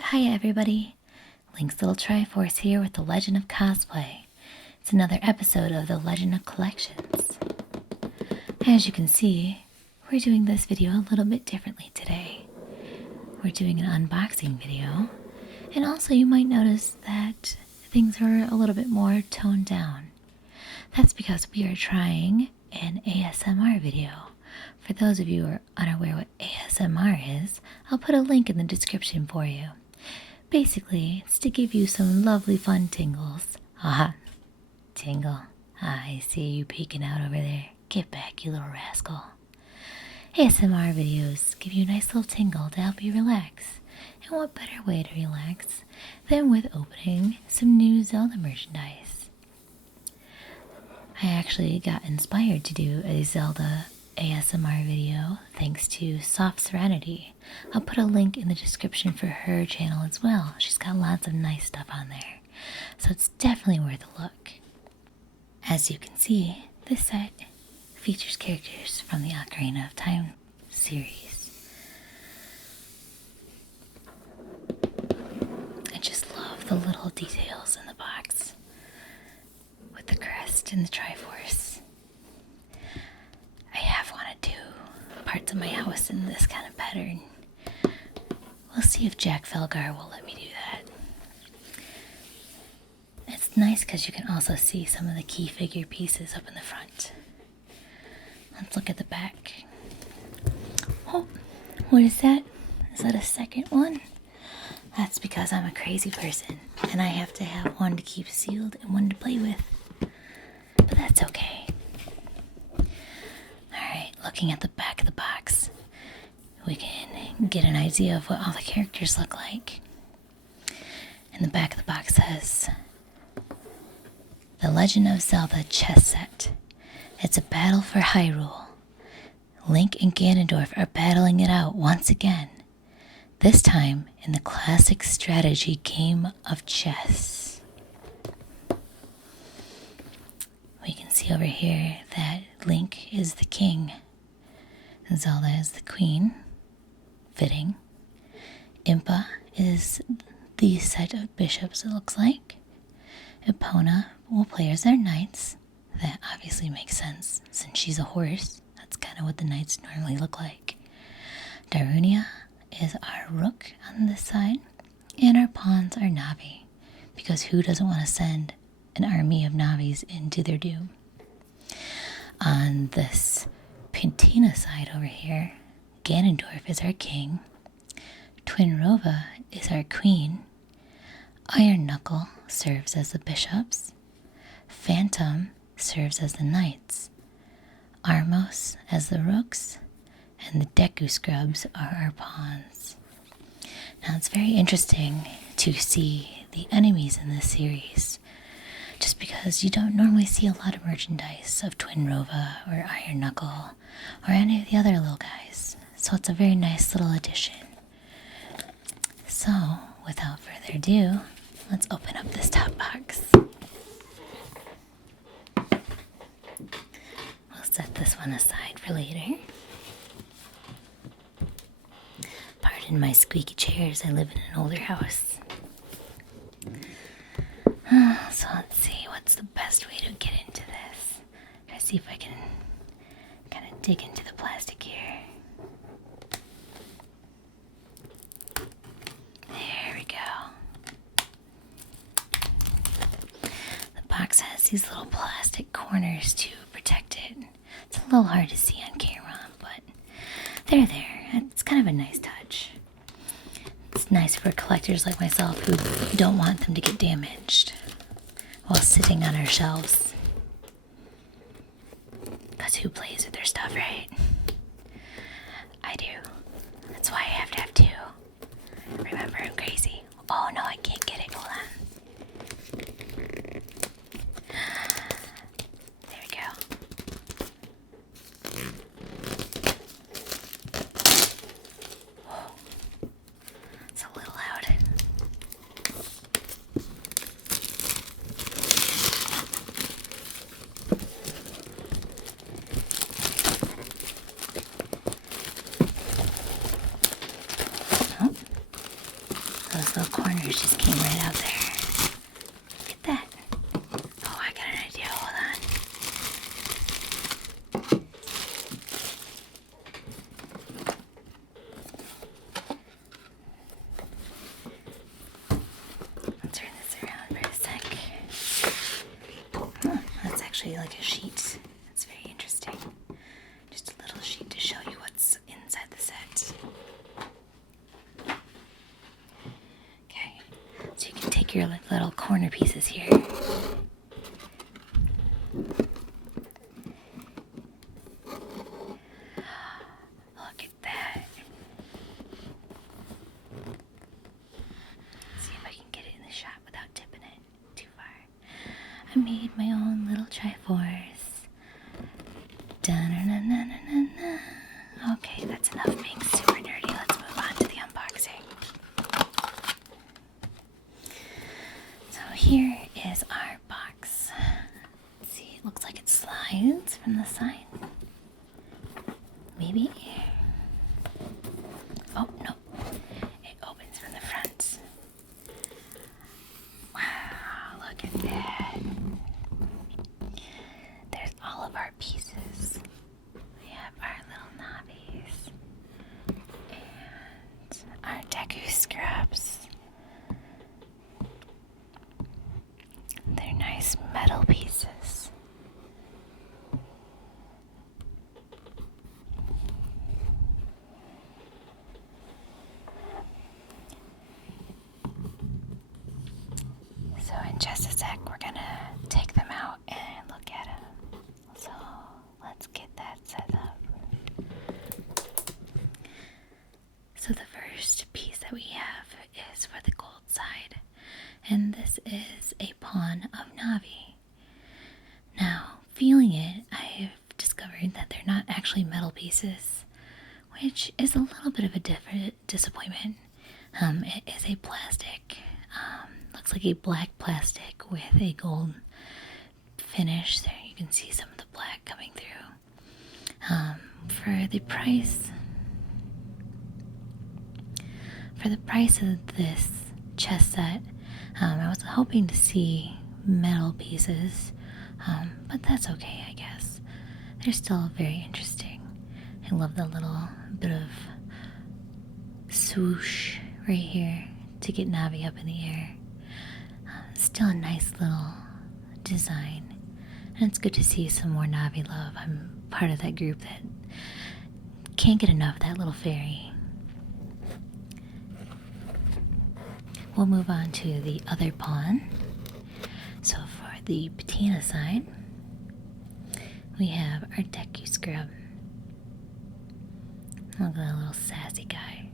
Hi everybody, Link's Little Triforce here with the Legend of Cosplay. It's another episode of the Legend of Collections. As you can see, we're doing this video a little bit differently today. We're doing an unboxing video, and also you might notice that things are a little bit more toned down. That's because we are trying an ASMR video. For those of you who are unaware what ASMR is, I'll put a link in the description for you. Basically, it's to give you some lovely fun tingles. Aha, tingle. I see you peeking out over there. Get back, you little rascal. ASMR videos give you a nice little tingle to help you relax. And what better way to relax than with opening some new Zelda merchandise? I actually got inspired to do a Zelda ASMR video thanks to Soft Serenity. I'll put a link in the description for her channel as well. She's got lots of nice stuff on there, so it's definitely worth a look. As you can see, this set features characters from the Ocarina of Time series. I just love the little details in the box with the crest and the Triforce. I have wanted to do parts of my house in this kind of pattern. We'll see if Jack Felgar will let me do that. It's nice because you can also see some of the key figure pieces up in the front. Let's look at the back. Oh, what is that? Is that a second one? That's because I'm a crazy person and I have to have one to keep sealed and one to play with. But that's okay. Alright, looking at the back of the box, we can get an idea of what all the characters look like. And the back of the box says, The Legend of Zelda Chess Set. It's a battle for Hyrule. Link and Ganondorf are battling it out once again, this time in the classic strategy game of chess. We can see over here that Link is the king, Zelda is the queen, fitting. Impa is the set of bishops, it looks like. Epona will play as their knights. That obviously makes sense, since she's a horse. That's kind of what the knights normally look like. Darunia is our rook on this side, and our pawns are Navi, because who doesn't want to send an army of Navis into their doom? On this Pintina side over here, Ganondorf is our king, Twinrova is our queen, Iron Knuckle serves as the bishops, Phantom serves as the knights, Armos as the rooks, and the Deku Scrubs are our pawns. Now it's very interesting to see the enemies in this series, just because you don't normally see a lot of merchandise of Twinrova or Iron Knuckle or any of the other little guys, so it's a very nice little addition. So, without further ado, let's open up this top box. We'll set this one aside for later. Pardon my squeaky chairs, I live in an older house. So let's see, what's the best way to get into this? Try to see if I can kind of dig into the plastic here. There we go. The box has these little plastic corners to protect it. It's a little hard to see on camera, but they're there. It's kind of a nice touch. It's nice for collectors like myself who don't want them to get damaged while sitting on our shelves. Because who plays with their stuff, right? I do. That's why I have to have two. Remember, I'm crazy. Oh no, I can't get it. Hold on. There we go. Oh, it's a little loud. little corners just came right out there. Look at that. Oh, I got an idea. Hold on. I'll turn this around for a sec. That's actually like a sheet. That's very interesting. Just a little sheet to show you what's inside the set. Okay, so you can take your little corner pieces here. Look at that. Let's see if I can get it in the shot without tipping it too far. I made my own little Triforce. Da-na-na-na-na-na. Okay, that's enough being super nerdy. Let's move on to the unboxing. So here is our box. Let's see, it looks like it slides from the side. Maybe. Oh, no. It opens from the front. Wow, look at that. There's all of our pieces. We have our little Navis and our Deku scraps. They're nice metal pieces. So in just a sec, we're gonna take them out and look at them. So let's get that set up. So the first piece that we have is for the gold side, and this is a pawn of Navi. Now, feeling it, I've discovered that they're not actually metal pieces, which is a little bit of a disappointment. It is a plastic. Looks like a black plastic with a gold finish. There you can see some of the black coming through. For the price of this chess set, I was hoping to see metal pieces, but that's okay, I guess. They're still very interesting. I love the little bit of swoosh right here to get Navi up in the air. Still a nice little design, and it's good to see some more Navi love. I'm part of that group that can't get enough of that little fairy. We'll move on to the other pawn. So for the patina side, we have our Deku scrub. Look at that little sassy guy.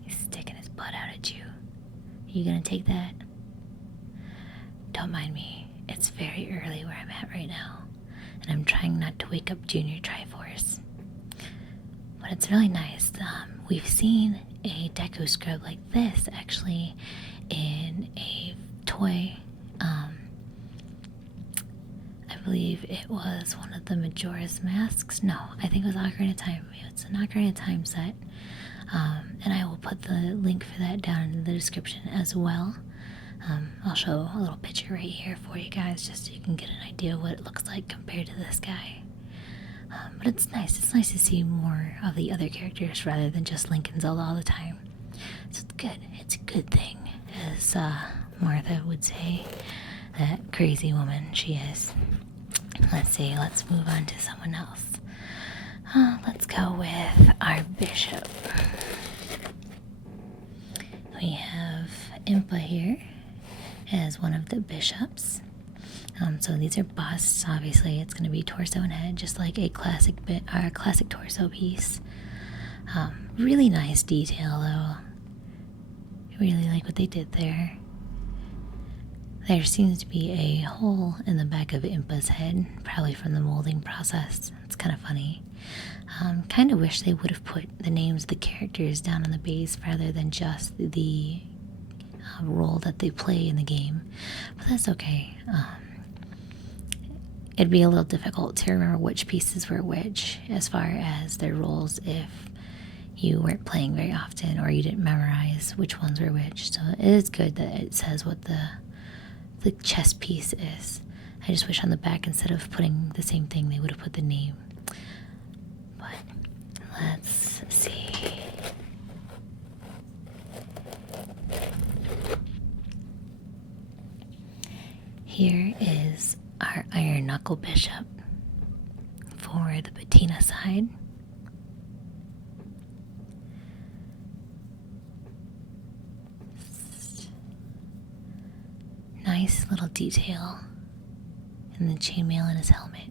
He's sticking his butt out at you. You gonna take that? Don't mind me. It's very early where I'm at right now, and I'm trying not to wake up Junior Triforce. But it's really nice. We've seen a Deku scrub like this actually in a toy. I believe it was one of the Majora's Masks. No, I think it was Ocarina of Time. It's an Ocarina of Time set. And I will put the link for that down in the description as well. I'll show a little picture right here for you guys just so you can get an idea of what it looks like compared to this guy. But it's nice. It's nice to see more of the other characters rather than just Link and Zelda all the time. So it's good. It's a good thing, as Martha would say, that crazy woman she is. Let's see. Let's move on to someone else. Let's go with our bishop. We have Impa here as one of the bishops. So these are busts. Obviously, it's going to be torso and head, just like a classic torso piece. Really nice detail, though. I really like what they did there. There seems to be a hole in the back of Impa's head, probably from the molding process. It's kind of funny. Kind of wish they would have put the names of the characters down on the base rather than just the role that they play in the game. But that's okay. It'd be a little difficult to remember which pieces were which as far as their roles if, you weren't playing very often or you didn't memorize which ones were which. So it is good that it says what the chess piece is. I just wish on the back, instead of putting the same thing, they would have put the name. But let's see. Here is our iron knuckle bishop for the patina side. Nice little detail in the chainmail in his helmet.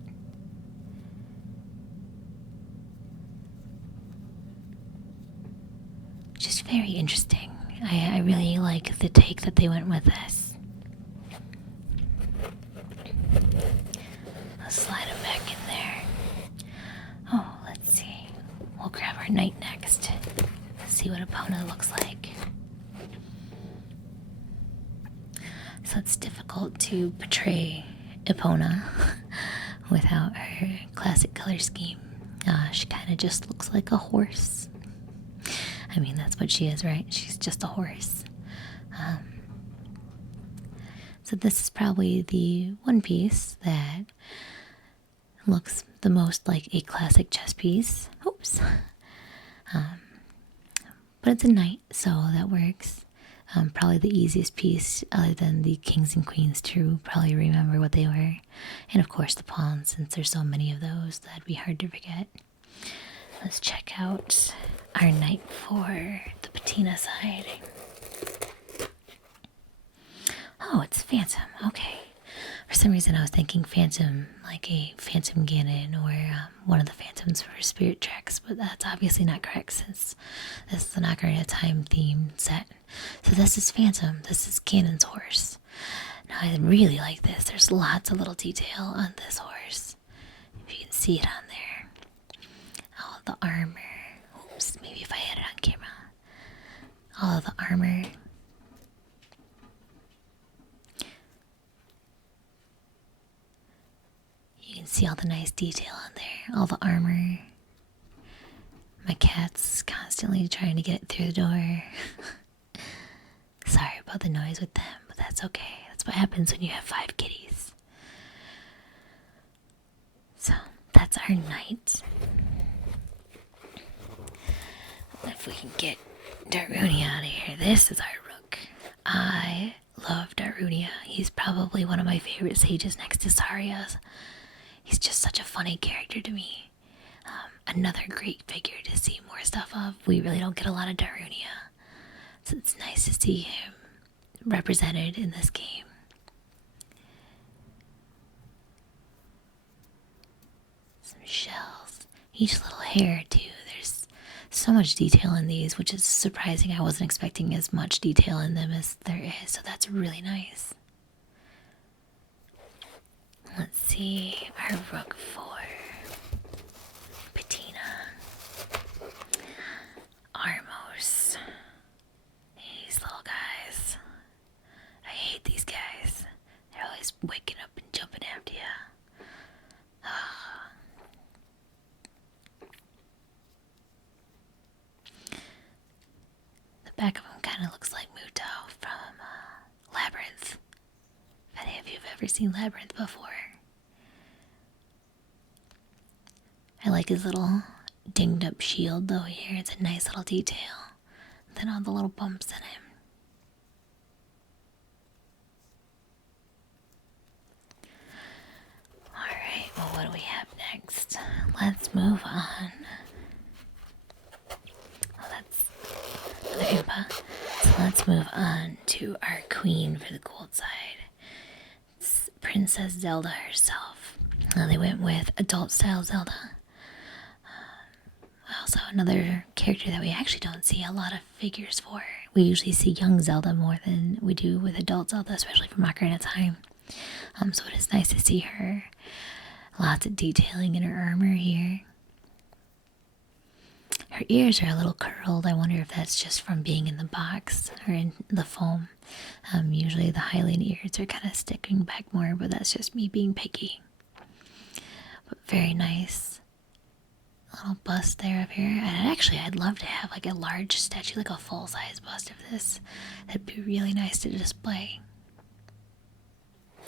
Just very interesting. I really like the take that they went with this. I'll slide him back in there. Oh, let's see. We'll grab our knight next. See what opponent looks like. So it's difficult to portray Epona without her classic color scheme. She kind of just looks like a horse. I mean, that's what she is, right? She's just a horse. So this is probably the one piece that looks the most like a classic chess piece. Oops. But it's a knight, so that works. Probably the easiest piece, other than the kings and queens, to probably remember what they were. And of course the pawns, since there's so many of those, that'd be hard to forget. Let's check out our knight for the patina side. Oh, it's Phantom. Okay. For some reason I was thinking Phantom, like a Phantom Ganon or one of the Phantoms for Spirit Tracks, but that's obviously not correct since this is an Ocarina of Time themed set. So this is Phantom. This is Ganon's horse. Now I really like this. There's lots of little detail on this horse. If you can see it on there. All of the armor. Oops, maybe if I had it on camera. All of the armor. You can see all the nice detail on there. All the armor. My cat's constantly trying to get through the door. Sorry about the noise with them, but that's okay. That's what happens when you have 5 kitties. So, that's our knight. If we can get Darunia out of here. This is our rook. I love Darunia. He's probably one of my favorite sages next to Saria's. He's just such a funny character to me. Another great figure to see more stuff of. We really don't get a lot of Darunia. So it's nice to see him represented in this game. Some shells. Each little hair too. There's so much detail in these, which is surprising. I wasn't expecting as much detail in them as there is, so that's really nice. Let's see, our rook for patina. Armos. These little guys. I hate these guys. They're always waking up and jumping after you. The back of him kind of looks like Muto from Labyrinth. If any of you have ever seen Labyrinth before. I like his little dinged up shield though here. It's a nice little detail. Then all the little bumps in him. Alright, well what do we have next? Let's move on. Oh, that's another Impa. So let's move on to our queen for the gold side. It's Princess Zelda herself. They went with adult style Zelda. Also another character that we actually don't see a lot of figures for. We usually see young Zelda more than we do with adult Zelda, especially from Ocarina of Time. So it is nice to see her. Lots of detailing in her armor here. Her ears are a little curled. I wonder if that's just from being in the box or in the foam. Usually the Hylian ears are kind of sticking back more, but that's just me being picky. But very nice. little bust there up here. And actually, I'd love to have like a large statue, like a full-size bust of this. That'd be really nice to display.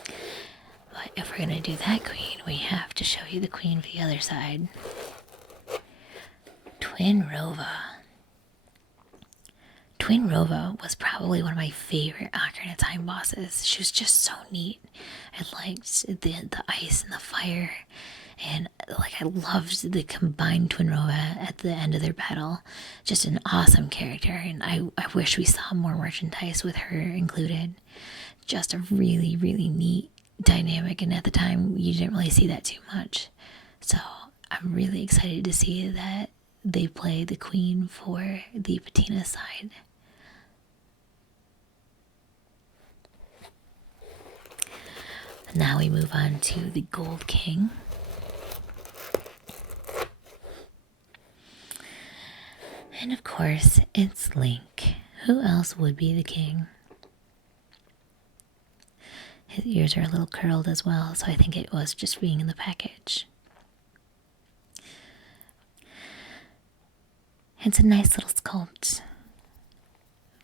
But if we're gonna do that queen, we have to show you the queen for the other side. Twin Rova. Twin Rova was probably one of my favorite Ocarina of Time bosses. She was just so neat. I liked the ice and the fire. And like I loved the combined Twin Rova at the end of their battle. Just an awesome character. And I wish we saw more merchandise with her included. Just a really, really neat dynamic. And at the time, you didn't really see that too much. So I'm really excited to see that they play the queen for the patina side. Now we move on to the Gold King. And of course, it's Link. Who else would be the king? His ears are a little curled as well, so I think it was just being in the package. It's a nice little sculpt.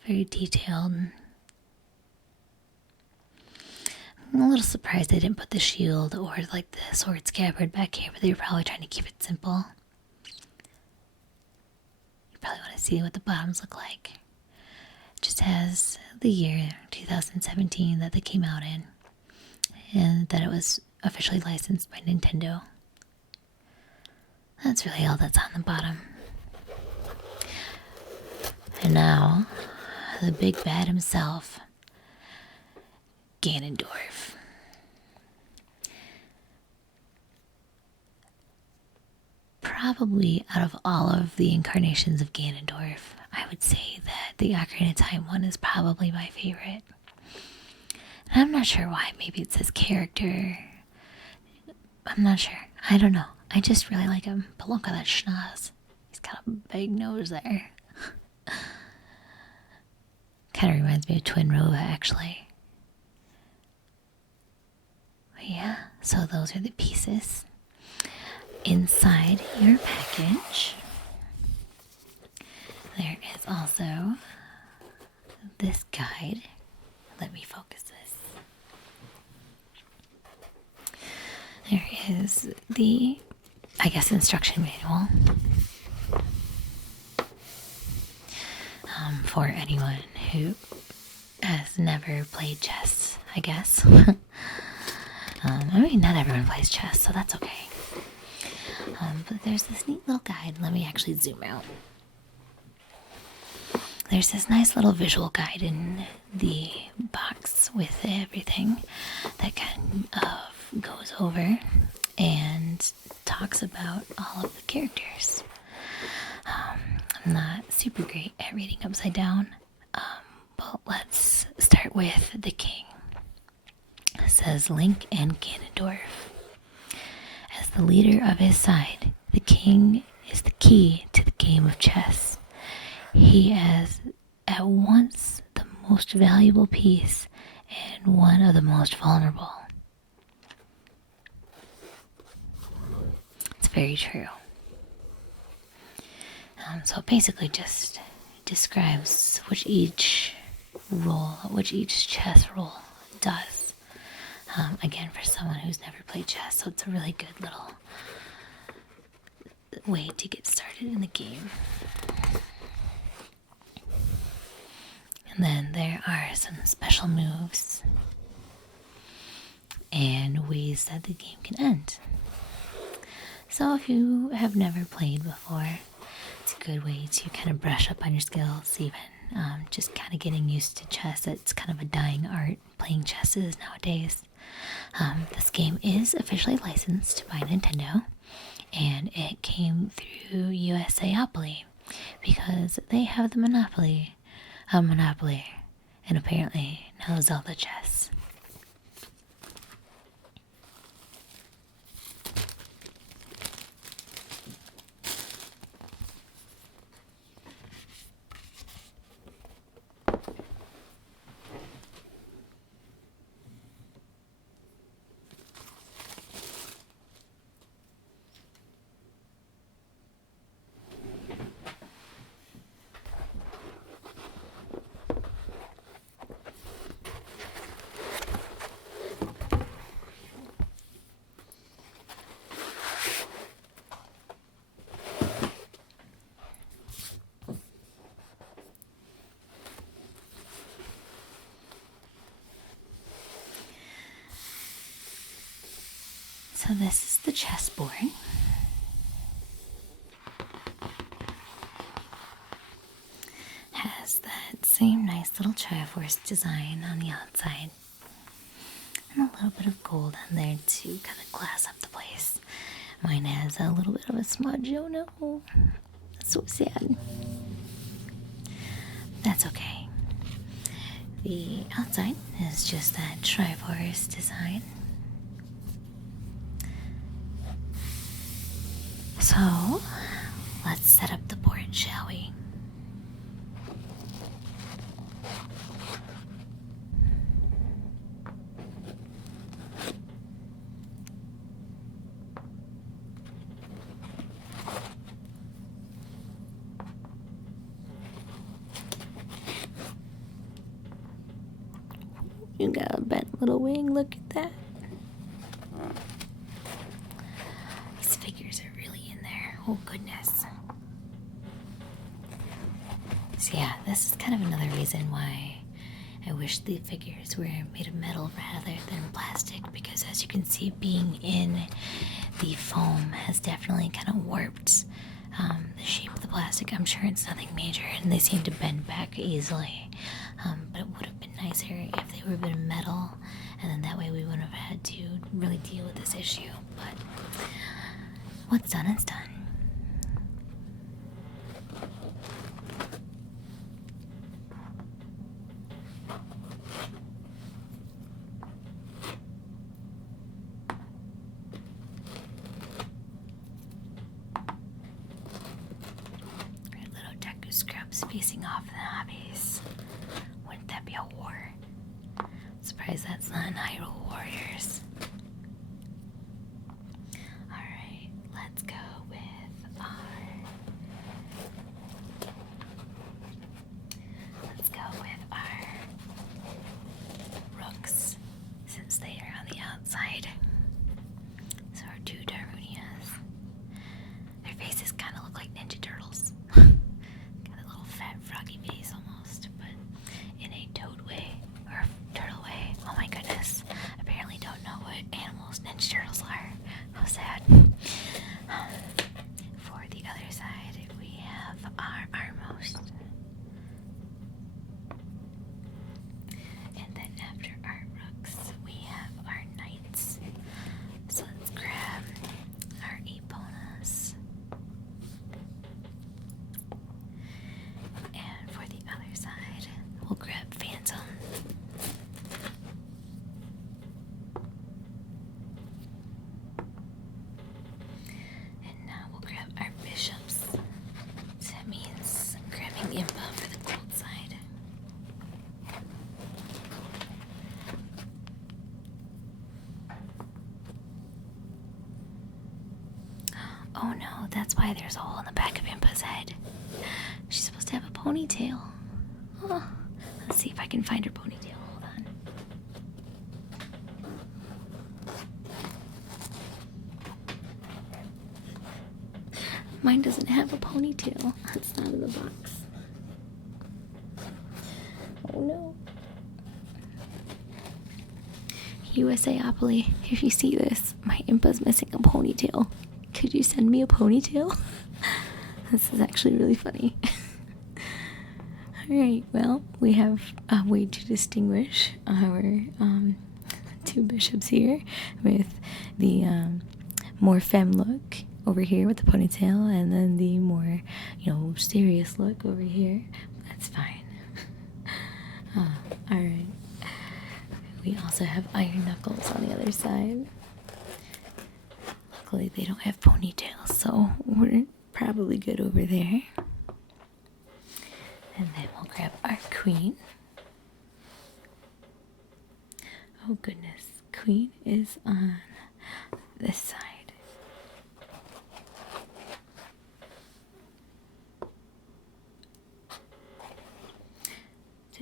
Very detailed. I'm a little surprised they didn't put the shield or like the sword scabbard back here, but they were probably trying to keep it simple. You probably want to see what the bottoms look like. It just has the year 2017 that they came out in, and that it was officially licensed by Nintendo. That's really all that's on the bottom. And now, the big bad himself, Ganondorf. Probably out of all of the incarnations of Ganondorf, I would say that the Ocarina of Time one is probably my favorite. And I'm not sure why. Maybe it's his character. I'm not sure. I don't know. I just really like him. But look at that schnoz. He's got a big nose there. Kind of reminds me of Twin Rova, actually. But yeah, so those are the pieces. Inside your package, there is also this guide. Let me focus this. There is the, I guess, instruction manual for anyone who has never played chess, I guess. I mean, not everyone plays chess, so that's okay. But there's this neat little guide. Let me actually zoom out. There's this nice little visual guide in the box with everything that kind of goes over and talks about all of the characters. I'm not super great at reading upside down, but let's start with the king. It says Link and Ganondorf. As the leader of his side, the king is the key to the game of chess. He is at once the most valuable piece and one of the most vulnerable. It's very true. So it basically just describes which each chess role does. Again, for someone who's never played chess, so it's a really good little way to get started in the game. And then there are some special moves and ways that the game can end. So if you have never played before, it's a good way to kind of brush up on your skills, even just kind of getting used to chess. It's kind of a dying art, playing chess is nowadays. This game is officially licensed by Nintendo, and it came through USAopoly because they have the monopoly of Monopoly, and apparently no Zelda Chess. So this is the chessboard. Has that same nice little Triforce design on the outside. And a little bit of gold on there to kind of glass up the place. Mine has a little bit of a smudge. Oh no. That's so sad. That's okay. The outside is just that Triforce design. So, let's set up the board, shall we? You got a bent little wing, look at that. These figures are really in there. Oh goodness. So yeah, this is kind of another reason why I wish the figures were made of metal rather than plastic, because as you can see, being in the foam has definitely kind of warped the shape of the plastic. I'm sure it's nothing major and they seem to bend back easily, but it would have been nicer if they would have been metal, and then that way we wouldn't have had to really deal with this issue. But what's done is done. Scrubs facing off the hobbies. Wouldn't that be a war? Surprised that's not in Hyrule Warriors. Alright, let's go with our rooks, since they are on the outside. So our two Darunias. Their faces kind of look like Ninja Turtles. Fat froggy face almost, but in a toad way or turtle way. Oh my goodness, apparently don't know what animals Ninja Turtles are. How sad. For the other side we have our Armmost, and then after our rooks we have our knights. So let's grab our Eponas. We'll grab Phantom. And now we'll grab our bishops. So that means grabbing Impa for the gold side. Oh no, that's why there's a hole in the back of Impa's head. She's supposed to have a ponytail. Oh. Let's see if I can find her ponytail. Hold on. Mine doesn't have a ponytail. It's not in the box. Oh no. USAopoly, if you see this, my Impa's missing a ponytail. Could you send me a ponytail? This is actually really funny. Alright, well, we have a way to distinguish our two bishops here, with the more femme look over here with the ponytail, and then the more, serious look over here. That's fine. Alright. We also have Iron Knuckles on the other side. Luckily, they don't have ponytails, so we're probably good over there. And then we'll grab our queen. Oh goodness, queen is on this side.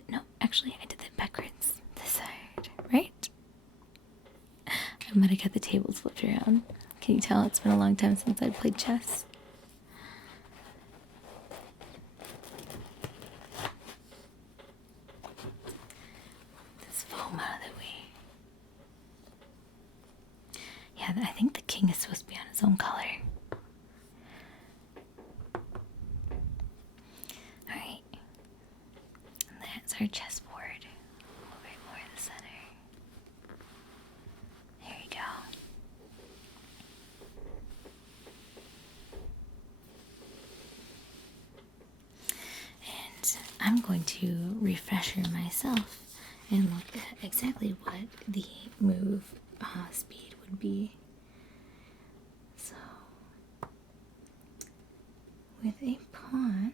No, actually I did that backwards. This side, right? I might have got the table flipped around. Can you tell it's been a long time since I've played chess? Out of the way. Yeah, I think the king is supposed to be on his own color. Alright. That's our chessboard. Right more in the center. There you go. And I'm going to refresher myself and look at exactly what the move speed would be. So, with a pawn,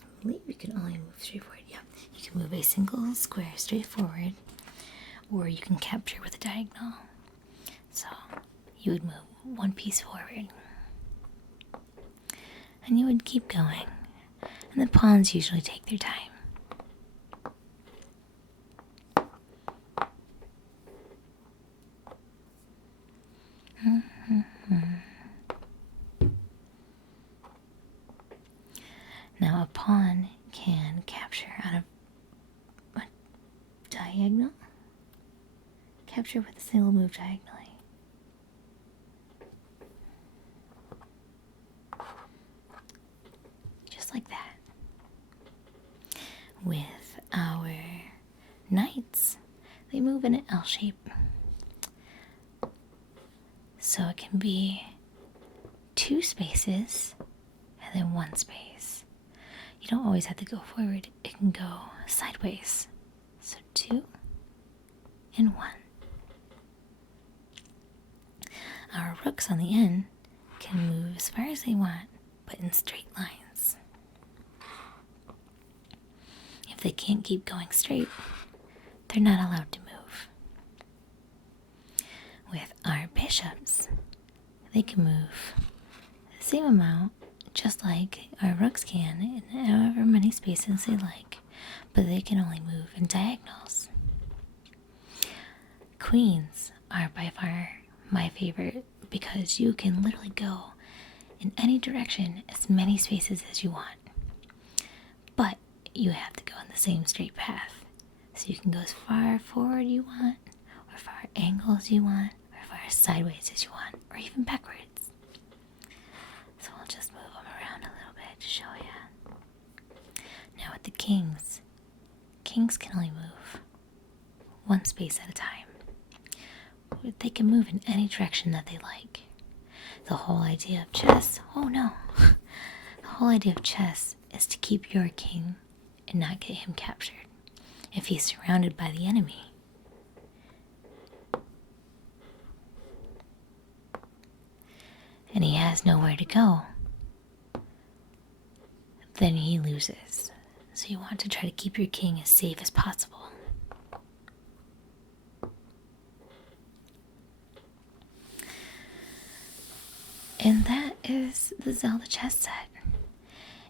I believe you can only move straight forward. Yep, you can move a single square straight forward, or you can capture with a diagonal. So, you would move one piece forward, and you would keep going. And the pawns usually take their time. Now a pawn can capture out of a diagonal. Capture with a single move diagonally. Just like that. With our knights, they move in an L shape. So it can be 2 spaces and then 1 space. You don't always have to go forward, it can go sideways. So 2 and 1. Our rooks on the end can move as far as they want, but in straight lines. If they can't keep going straight, they're not allowed to move. With our bishops, they can move the same amount, just like our rooks can, in however many spaces they like, but they can only move in diagonals. Queens are by far my favorite because you can literally go in any direction, as many spaces as you want, but you have to go in the same straight path. So you can go as far forward you want, or far angles you want, or far sideways as you want, or even backwards. So we'll just move them around a little bit to show you. Now with the kings can only move 1 space at a time. They can move in any direction that they like. The whole idea of chess, the whole idea of chess is to keep your king and not get him captured if he's surrounded by the enemy. And he has nowhere to go, then he loses. So you want to try to keep your king as safe as possible. And that is the Zelda Chess Set.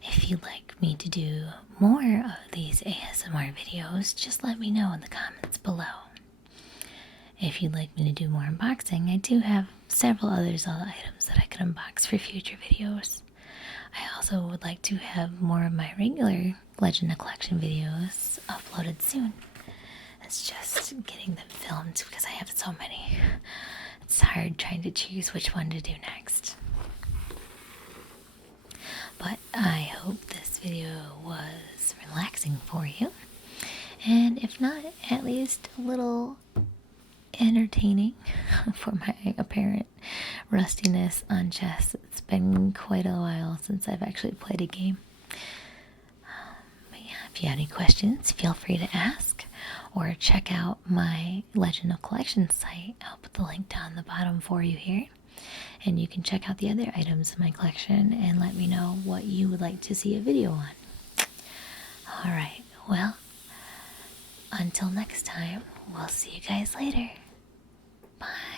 If you'd like me to do more of these ASMR videos, just let me know in the comments below. If you'd like me to do more unboxing, I do have several other Zelda items that I could unbox for future videos. I also would like to have more of my regular Legend of Collection videos uploaded soon. It's just getting them filmed because I have so many. It's hard trying to choose which one to do next. But I hope this video was relaxing for you. And if not, at least a little entertaining for my apparent rustiness on chess. It's been quite a while since I've actually played a game. But yeah, if you have any questions, feel free to ask or check out my Legend of Collection site. I'll put the link down the bottom for you here. And you can check out the other items in my collection and let me know what you would like to see a video on. Alright, well, until next time, we'll see you guys later. Bye.